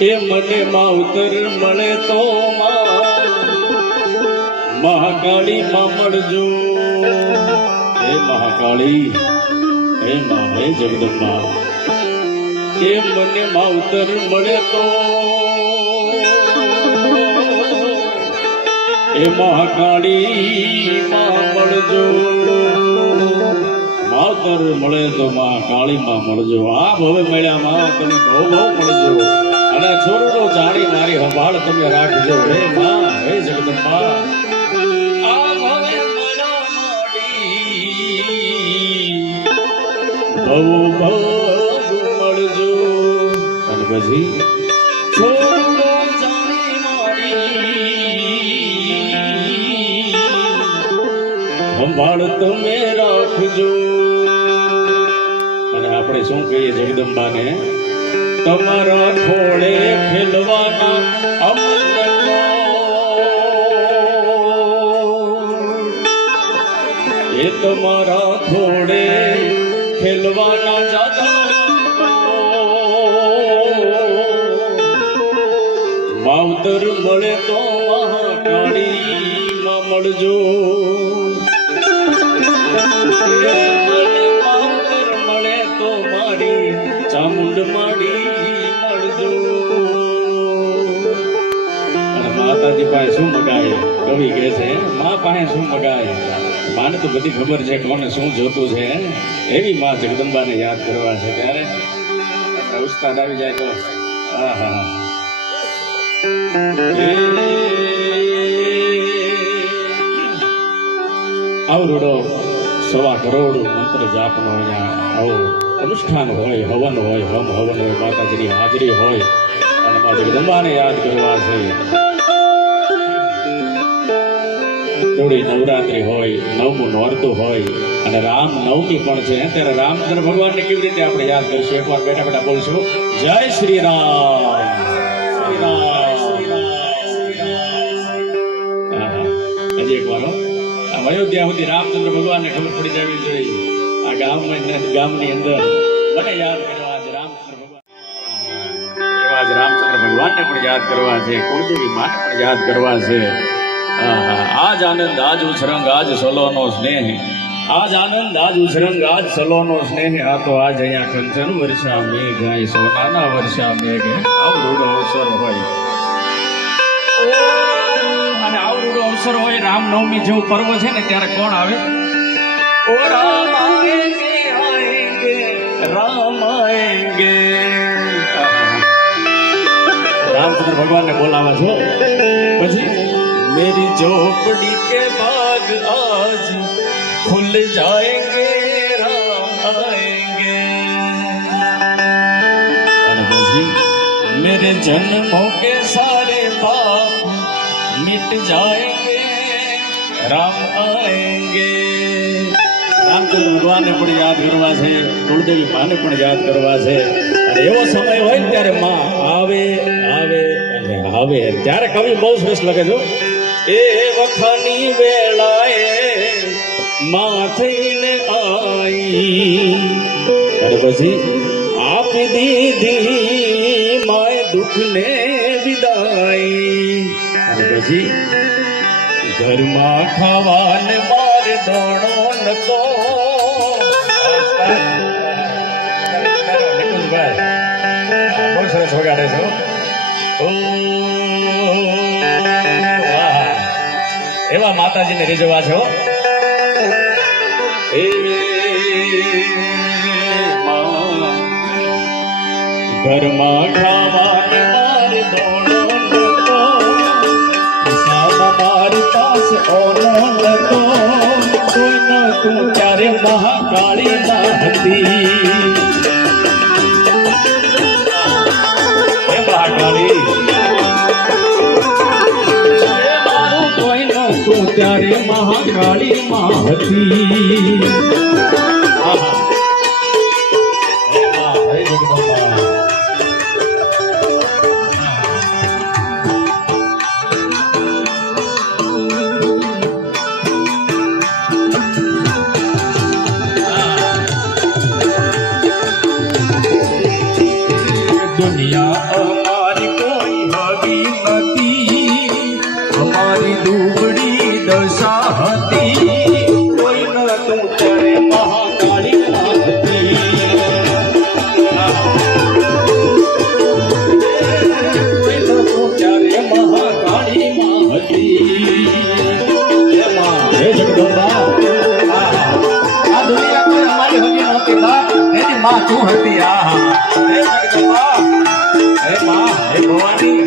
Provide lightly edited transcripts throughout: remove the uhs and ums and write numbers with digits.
એ મને માવતર મળે તો મહાકાળી માં મળજો. હે મહાકાળી, હે મા, હે જગદંબા, એ મને માવતર મળે તો એ મહાકાળી માં મળજો. માવતર મળે તો મહાકાળી માં મળજો. આ ભવે મળ્યા માં તમે બહુ બહુ મળજો. અને છોરડો જાણી મારી સંભાળ તમે રાખજો. હે માં, હે જગદંબા, આ ભવે મળ્યા માડી બહુ બહુ મળજો. અને પછી છોરડો જાણી મારી સંભાળ તમે રાખજો. અને આપણે શું કહીએ જગદંબાને, તમારા ખોળે ખેલવાના અમને એ તમારા ખોળે ખેલવાના જાજા માવતર મળે તો મહાકાળી માં મળજો. માવતર મળે તો મારી ચામુંડ માડી મળજો. અને માતાજી પાસે શું મગાય? કવિ કહે છે મા પાસે શું મગાય? માને તો બધી ખબર છે કોને શું જોતું છે. એવી મા જગદંબાને યાદ કરવા છે. ત્યારે ઉસ્તાદ આવી જાય તો આહા આવડો 1.25 કરોડ મંત્ર જાપનો આવો અનુષ્ઠાન હોય, હવન હોય, હવન હોય, માતાજીની હાજરી હોય અને મા જગદંબાને યાદ કરવા છે. થોડી નવરાત્રી હોય, 9મું નોરતું હોય અને રામ નવમી પણ છે. ત્યારે રામચંદ્ર ભગવાનને કેવી રીતે આપણે યાદ કરીશું? એકવાર બેઠા બેઠા બોલશું જય શ્રી રામ, શ્રી રામ, હજી એક વાર અયોધ્યા સુધી રામચંદ્ર ભગવાનને ખબર પડી જવી જોઈએ. આ ગામની અંદર મને યાદ કરવા છે રામચંદ્ર ભગવાન. એવા જ રામચંદ્ર ભગવાનને પણ યાદ કરવા છે, કુળદેવી માને પણ યાદ કરવા છે. આજ આનંદ, આજ ઉછરંગ, આજ સલોનો સ્નેહ, આજ આનંદ, આજ ઉછરંગ, આજ સલોનો સ્નેહ. આ તો આજ અહીંયા કંચન વર્ષા મેઘ, સોનાના વર્ષા મેઘ. આવડો અવસર હોય અને આવડો અવસર હોય, રામનવમી જેવું પર્વ છે ને, ત્યારે કોણ આવે? ઓ રામ આએંગે, આએંગે, રામ આએંગે. રામચંદ્ર ભગવાનને બોલાવા છો. પછી मेरी झोपड़ी के बाग आज खुल जाएंगे, राम आएंगे. मेरे जन्मों के सारे पाप मिट जाएंगे, राम आएंगे. રામચંદ્ર ભગવાનને પણ યાદ કરવા છે, કુળદેવી માને પણ યાદ કરવા છે. અને એવો સમય હોય ને ત્યારે માં આવે આવે અને આવે. ત્યારે કવિ બહુ શ્રેષ્ઠ લખે છે, એ વખાની વેળાએ માં થઈને આઈ. અને પછી આપી દીધી માય દુઃખને વિદાય. અને પછી ઘરમાં ખાવાને બાર દોણો નતો. બહુ સરસ વગાડે છે. એવા માતાજીને રીઝવા છો. ઘરમાં ખાવાને માર દોણો નતો, ખિસ્સામાં મારી પાસે ઓનો નતો. કોઈ નતું ત્યારે મહાકાળી માં હતી. હે મહાકાળી, ત્યારે મહાકાળી માં હતી. દુનિયા અમારી મારી દુબળી દશા હતી કોઈ ન તું ત્યારે મહાકાળી માં હતી કોઈ ન તું ત્યારે મહાકાળી માં હતી હે જગદંબા આ દુનિયા કોઈ અમારી હોતી નહોતી બાપ એની માં તું હતી હે જગદંબા હે માં હે ભવાની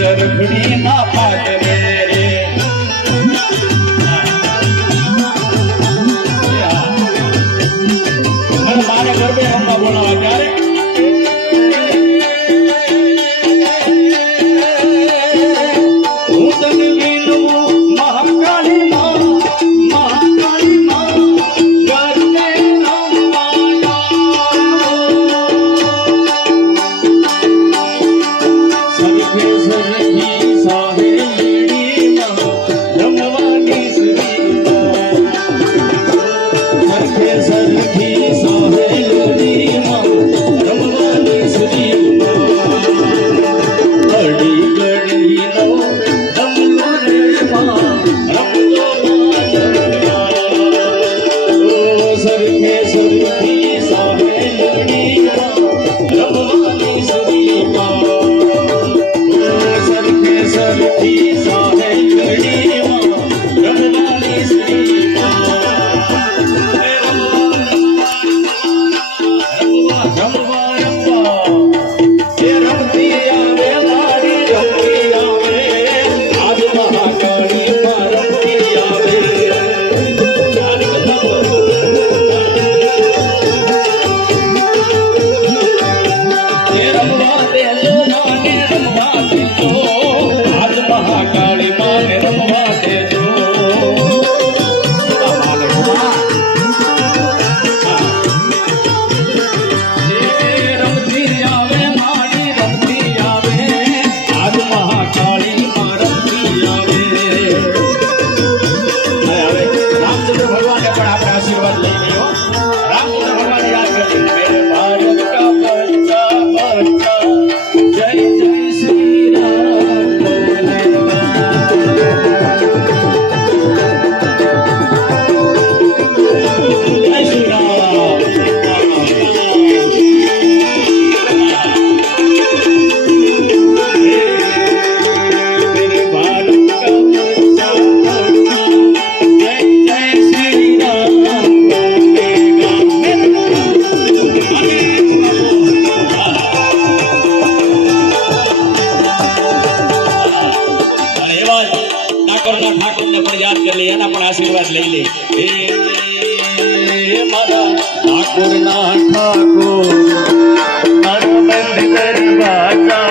ચરખડી ના પાટે રે મારે ગરબે રમવા બોલાવા ત્યારે હું તને વિનવું મહાકાળી માં મહાકાળી માં ગરબે રમવા સરખે સરખી સાહેલી ઠાકોરને પણ યાદ કરી લે, એના પણ આશીર્વાદ લઈ લે. એ મારા ઠાકોરના ઠાકોર તારો બંધ દરવાજા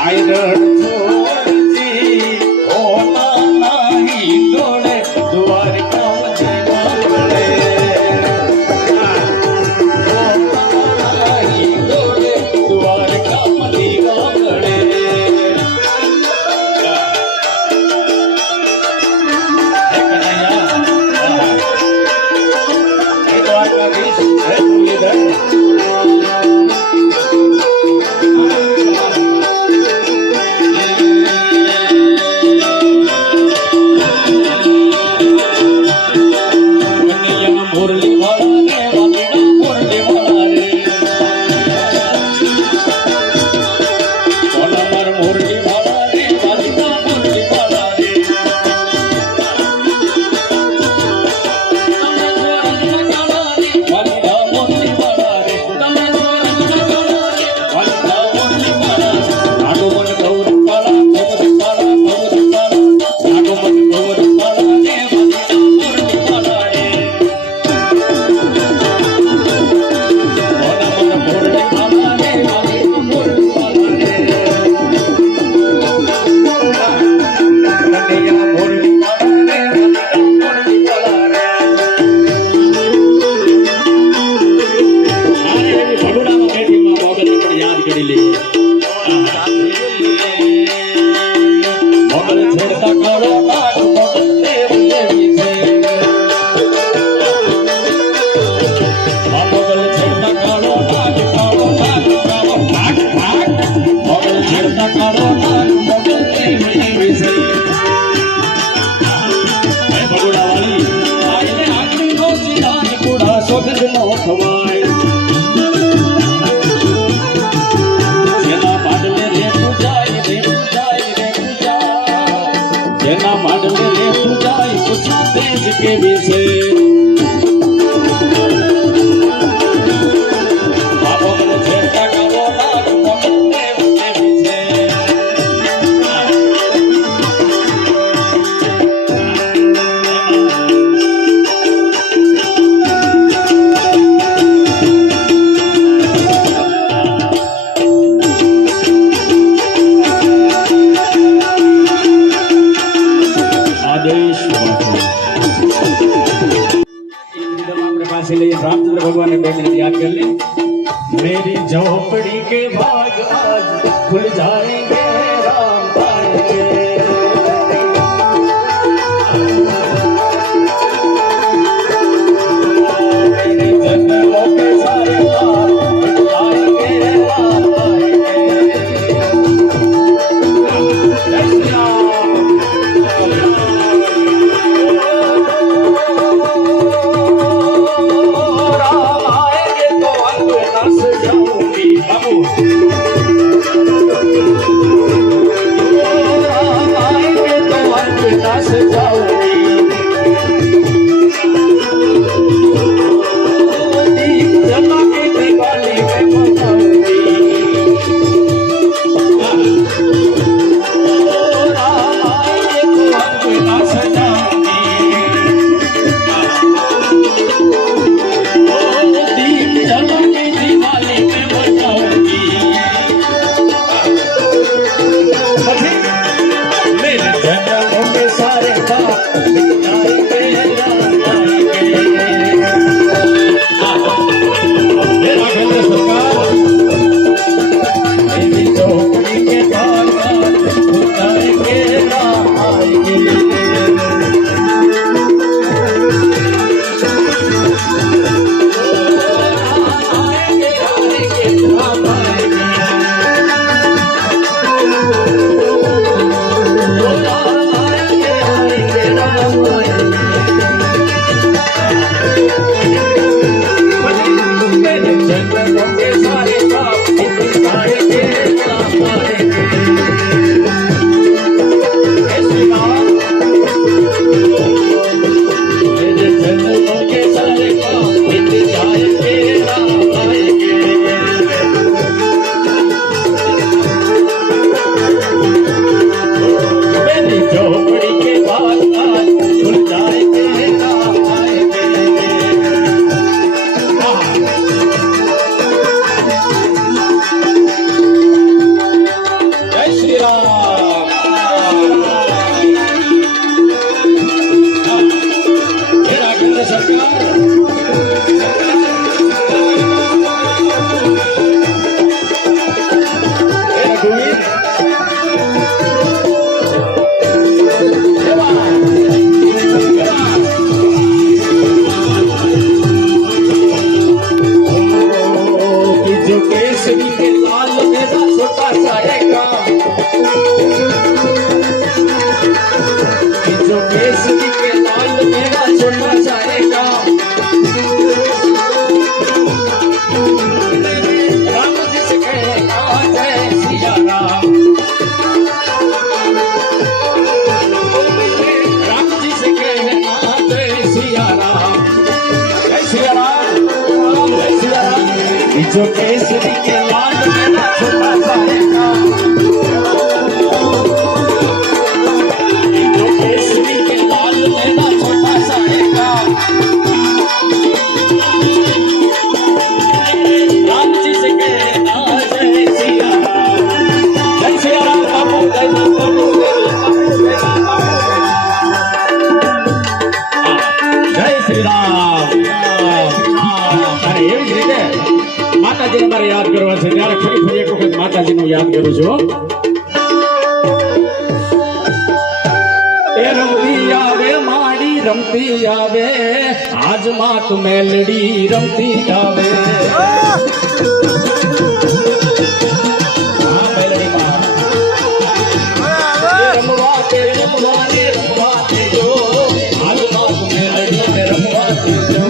આયરણ છોડજી હોતા નહીં દોડે દ્વારકા જીવડે હોતા નહીં દોડે દ્વારકા જીવડે के विषय बाबो મને ચેતા કરો મારું મન દેવ કે વિષય આદેશ रामचंद्र भगवान ने बेटे याद कर ले मेरी झोपड़ी के भाग आज खुल जाएंगे राम आएंगे मेरी जन्मों के सारे पाप मिट जाएंगे राम आएंगे बाबू श्री राम। मेरा केंद्र सरकार जो केसरी के लाल मेरा छोटा सा जो केसरी के लाल मेरा छोटा सा राम जी से कहना जय सिया राम, जय सिया राम बाबू, जय बाबू, जय श्री राम। अरे ये રીતે માતાજીને મારે યાદ કરવા છે ત્યારે ફરી ફરી એક વખત માતાજીનું યાદ કરું છું। એ રમતી આવે માડી રમતી આવે આજ માત મેલડી રમતી આવે। રમવા તે રમવા ને રમવા તે જો આજ માત મેલડી ને રમવા તે જો।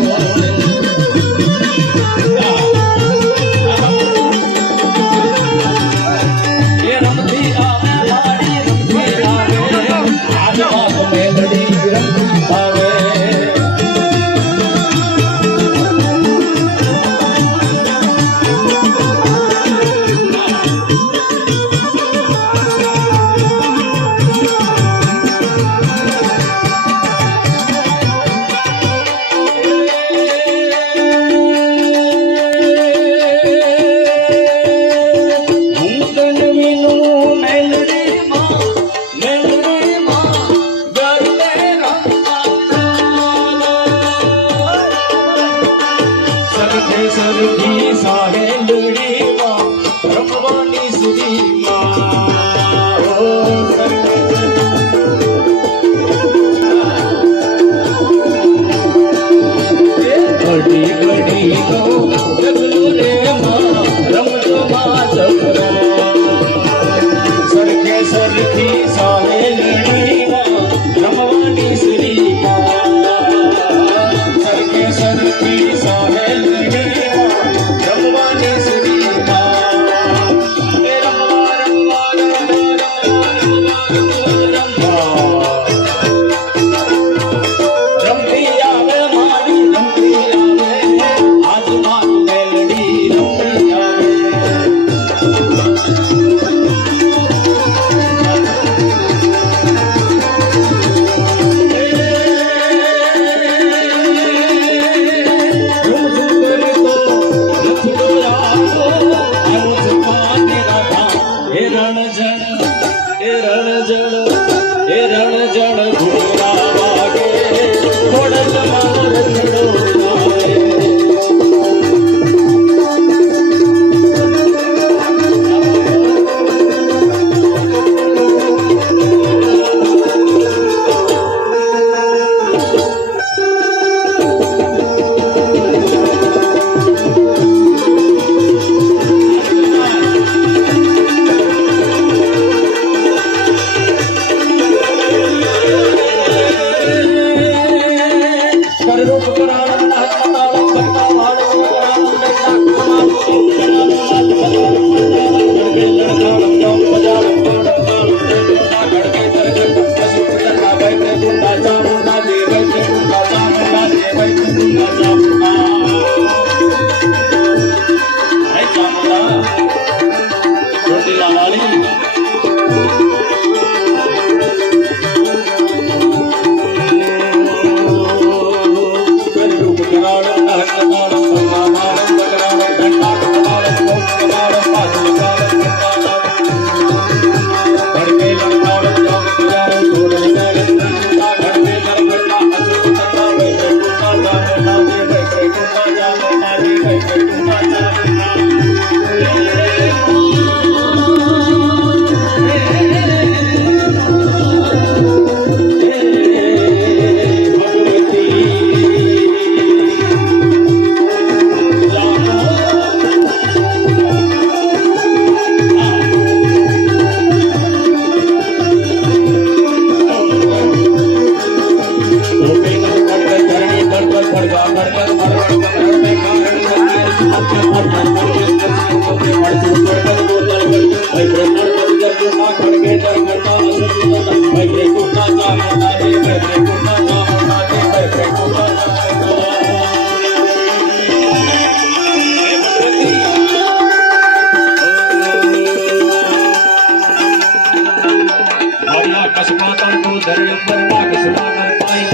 મારિયા કસમા તળકો ધરે અંબર ના કસમા કર પાઈ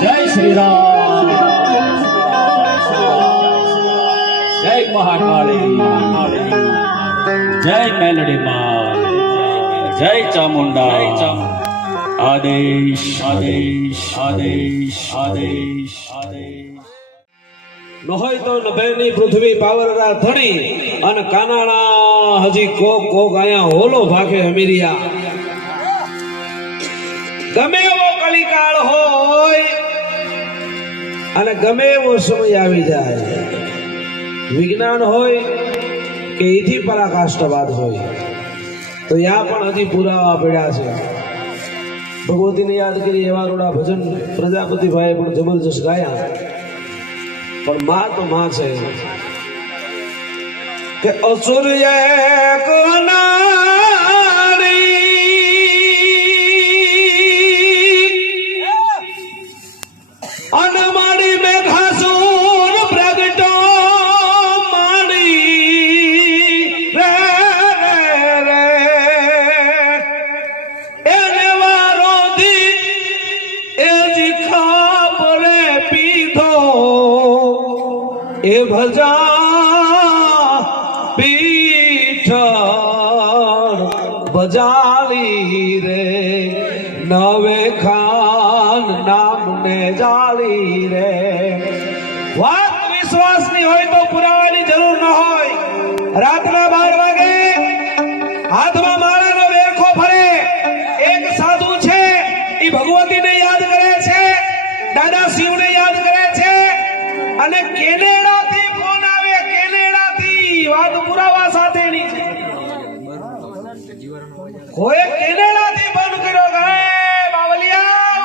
જય શ્રી રામ, જય મહાકાળી, જય મેલડી માં, જય ચામુંડા, આદેશ આદેશ આદેશ આદેશ આદેશ નહોય તો નભેરની પૃથ્વી પાવરરા ધણી અને કાનાણા હજી કોક કોક આયા હોલો ભાગે હમીરિયા ગમે એવો કલિકાળ હોય અને ગમે એવો સમય આવી જાય, વિજ્ઞાન હોય કે ઈથી પરાકાષ્ઠવાદ હોય, તો યા પણ હજી પુરાવા પડ્યા છે. ભગવતીને યાદ કરી એવા રોડા ભજન પ્રજાપતિભાઈએ પણ જબરજસ્ત ગાયા. પણ માં તો માં છે કે અસુર એક અનારી અનમાડી મેઘાસુર પ્રગટો માડી રે રે એને વારોધી એ જી ખાપરે પીધો એ ભજા પીઠ બજાલી રે નવે ખાન નામને જાળી રે. વાત વિશ્વાસની હોય તો પુરાવાની જરૂર ન હોય. રાતના 12 વાગે હાથમાં માળાનો વેરખો ફરે એક સાધુ છે, એ ભગવતીને યાદ કરે છે, દાદા શિવને યાદ કરે છે અને કેનેડાથી ફોન આવે, કેનેડાથી વાત પુરાવા સાથેની છે. કોઈ કેનેડાથી ફોન કર્યો કે બાવલિયા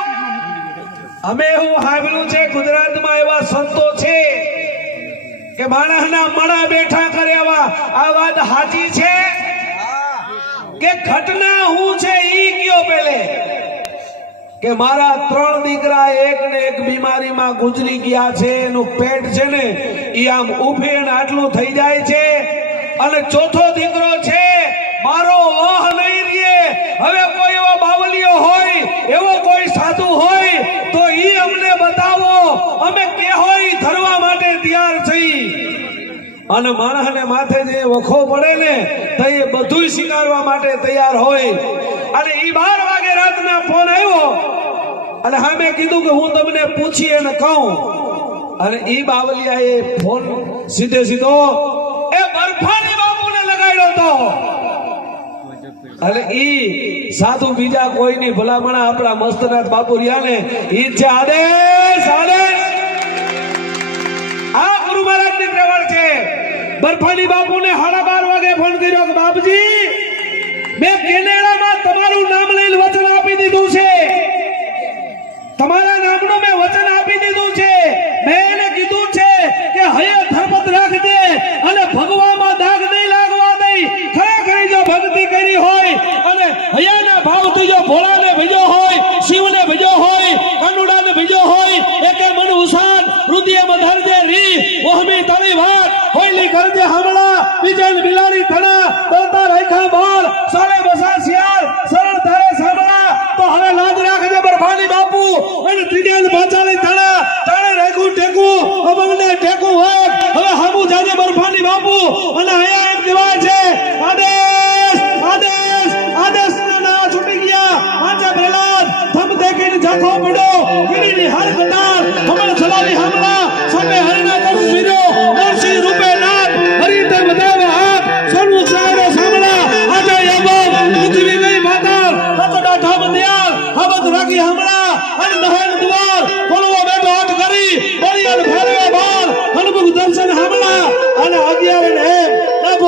અમે હું સાંભળ્યું છે ગુજરાતમાં એવા સંતો છે કે માણસના મણા બેઠા કરે એવા, આ વાત સાચી છે કે ઘટના હું છે ઈ કયો પેલે કે મારા 3 દીકરા એક ને એક બીમારીમાં ગુજરી ગયા છે, એનું પેટ છે ને ઈ આમ ઉભે ને આટલું થઈ જાય છે, અને ચોથો દીકરો છે મારો વાહ નહીં રહે. હવે કોઈ એવો બાવલિયો હોય, એવો કોઈ સાધુ હોય તો ઈ અમને બતાવો, અમે કે હોય ધરવા માટે તૈયાર છીએ. અને માણસને માથે જે વખો પડે ને તો એ બધું સ્વીકારવા માટે તૈયાર હોય. અને ઈ 12 વાગે રાતના ફોન આવ્યો અને હા મેં કીધું કે હું તમને પૂછી અને કહું. અને ઈ બાવલિયાએ ફોન સીધે સીધો એ બરફાની બાપુને લગાડ્યો હતો. અને ઈ સાધુ બીજા કોઈની ભલામણા આપણા મસ્તનાથ બાપુ રહ્યા ને ઈ છે આદેશ આદેશ. આ ગુરુ મહારાજની ત્રેવડ છે. બરફાની બાપુને 12:30 વાગે ફોન કર્યો કે બાપજી મેં કેનેડામાં તમારું નામ લઈને વચન આપી દીધું છે, તમારા નામનું મેં વચન આપી દીધું છે. મેં એને કીધું છે કે હૈયે ધર્મત રાખજે અને ભગવામાં દાગ નહીં લાગવા દઈ. ખરેખર જો ભક્તિ કરી હોય અને હૈયાના ભાવથી જો ભોળાને ભજ્યો હોય, શિવને ભજ્યો હોય, કાનુડાને ભજ્યો હોય, એકે મન ઉસાન હૃદયમાં ધરજે રી વહમી તારી વાત હોયલી કરજે હામળા બીજન બિલાડી થણા બોલતા રાખ્યા બાળ સારે બસા શિયાળ સરળ તારે સાંભળા. તો હવે લાજ રાખજે બરફાની બાપુ અને ત્રિજન બાચાની થણા તાણે રાખું ટેકું અમંગને ટેકું હોય. હવે હામુ જાજે બરફાની બાપુ અને અહીંયા એક દિવાય છે આદેશ આદેશ આદેશ ના છૂટી ગયા. પાંચા પ્રહલાદ થમ દેખીને ઝાખો પડ્યો ગીરીની હાર કટાર હમણ ચલાવી હામળા સામે હરિના તન મીરો નરસિંહ રૂપે નાથ હરિતે બધાવે હાથ સર્વ સારે સાંભળા આજે યબમ પૃથ્વી ગઈ માતાર રતડા ઠામ દિયાલ હબદ રાખી હામળા અને દહેન દ્વાર ખોલવો બેઠો હાથ કરી બળિયાલ ફેરવે બાર હનુમુખ દર્શન હામળા અને 11 ને 1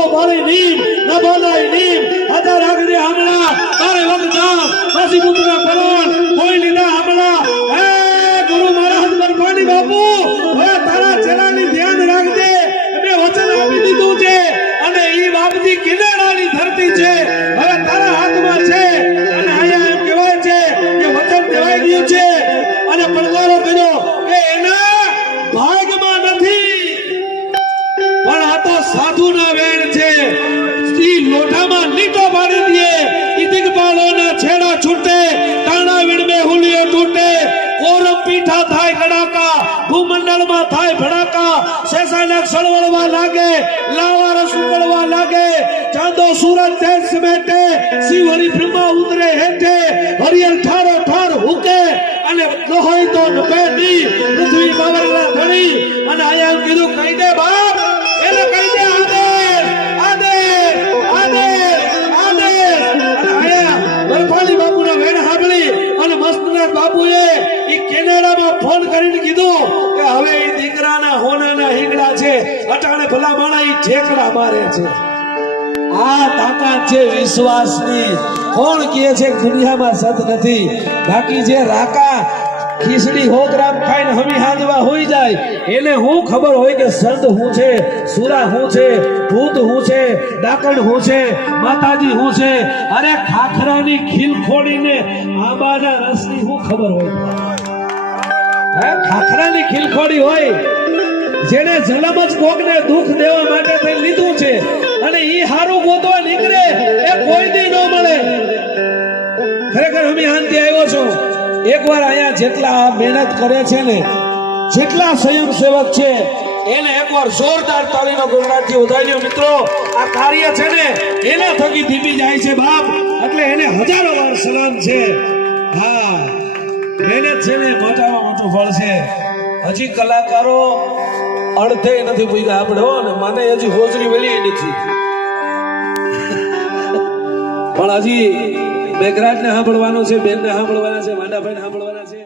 સાધુના વેણ છે ઈ લોઢામાં લીટો પાડી દે ઈ દિગપાલોના છેડા છૂટે તાણા વીણમે હુલિયો તૂટે કોરમ પીઠા થાય કડાકા ભૂમંડળમાં થાય ભડાકા શેષાનાગ સળવળવા લાગે લાવા રસ ઉકળવા લાગે ચાંદો સૂરજ તેજ સમેટે શિવ હરિ બ્રહ્મા ઉતરે હેઠે હરિયલ ઠારો ઠાર હુકે અને દોહોય તો નભે દી પૃથ્વી બાવરલા ધણી અને આયા કીધું કહી દે બાપ એને કહી દે આદેશ આદેશ આદેશ આદેશ અને આયા વરફાળી બાપુના વેણ સાંભળી અને મસ્તનાથ બાપુએ ઈ કેનેડામાં ફોન કરીને કીધું કે હવે ઈ દીકરાના હોનાના હિંગડા છે અટાણે ભલા માણા ઈ ઠેકડા મારે છે આ તાકાત છે વિશ્વાસની કોણ કહે છે કે દુનિયામાં સત નથી બાકી જે રાકા ખીચડી 100 ગ્રામ ખાઈને હમી હાંજવા હોઈ જાય એને હું ખબર હોય કે સંત હું છે સુરા હું છે ભૂત હું છે ડાકણ હું છે માતાજી હું છે અરે ખાખરાની ખીલ ખોડીને આંબાના રસની હું ખબર હોય હે ખાખરાની ખીલ ખોડી હોય જેને જલમ જ કોકને દુઃખ દેવા માટે થઈ લીધું છે અને ઈ હારું ગોતવા નીકળે એ કોઈ દી ન મળે ખરેખર હમી હાંતિ આવ્યો છો એકવાર અહીંયા જેટલા મહેનત કરે છે ને જેટલા સ્વયંસેવક છે એને એકવાર જોરદાર તાળીનો ગણરાજ્ય વધાર્યો મિત્રો આ કાર્ય છે ને એના થકી ધીમી જાય છે બાપ એટલે એને હજારો વાર સલામ છે હા મહેનત છે ને મોટામાં મોટું ફળ છે હજી કલાકારો અડધે નથી પૂગ્યા આપણે હો ને મને હજી હોજરી વેલી નથી પણ હજી મેઘરાજ ને સાંભળવાનું છે બેન ને સાંભળવાના છે માંડાભાઈ ને સાંભળવાના છે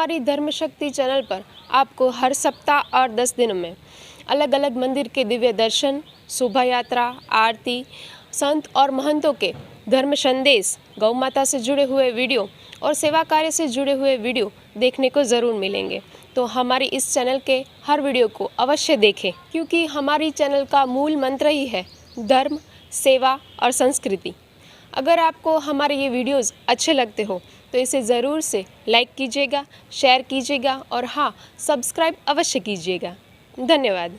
हमारी धर्म शक्ति चैनल पर आपको हर सप्ताह और 10 दिनों में अलग अलग मंदिर के दिव्य दर्शन, शोभा यात्रा, आरती, संत और महंतों के धर्म संदेश, गौ माता से जुड़े हुए वीडियो और सेवा कार्य से जुड़े हुए वीडियो देखने को ज़रूर मिलेंगे। तो हमारी इस चैनल के हर वीडियो को अवश्य देखें, क्योंकि हमारी चैनल का मूल मंत्र ही है धर्म, सेवा और संस्कृति। अगर आपको हमारे ये वीडियोस अच्छे लगते हो तो इसे ज़रूर से लाइक कीजिएगा, शेयर कीजिएगा और हाँ, सब्सक्राइब अवश्य कीजिएगा। धन्यवाद।